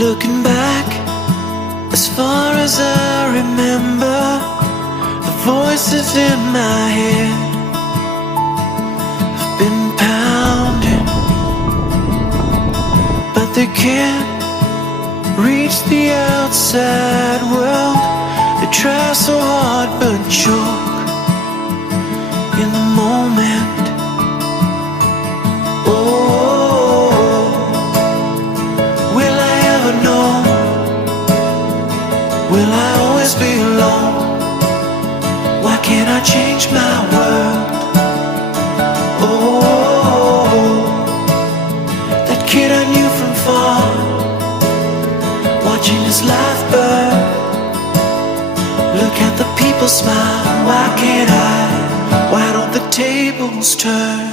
Looking back, as far as I remember, the voices in my head have been pounding, but they can't reach the outside world. They try so hard but choke in the moment. Oh, will I ever know? Will I always be alone? Why can't I change my world? Oh, that kid I knew from far, watching his life burn. Look at the people smile. Why can't I? Why don't the tables turn?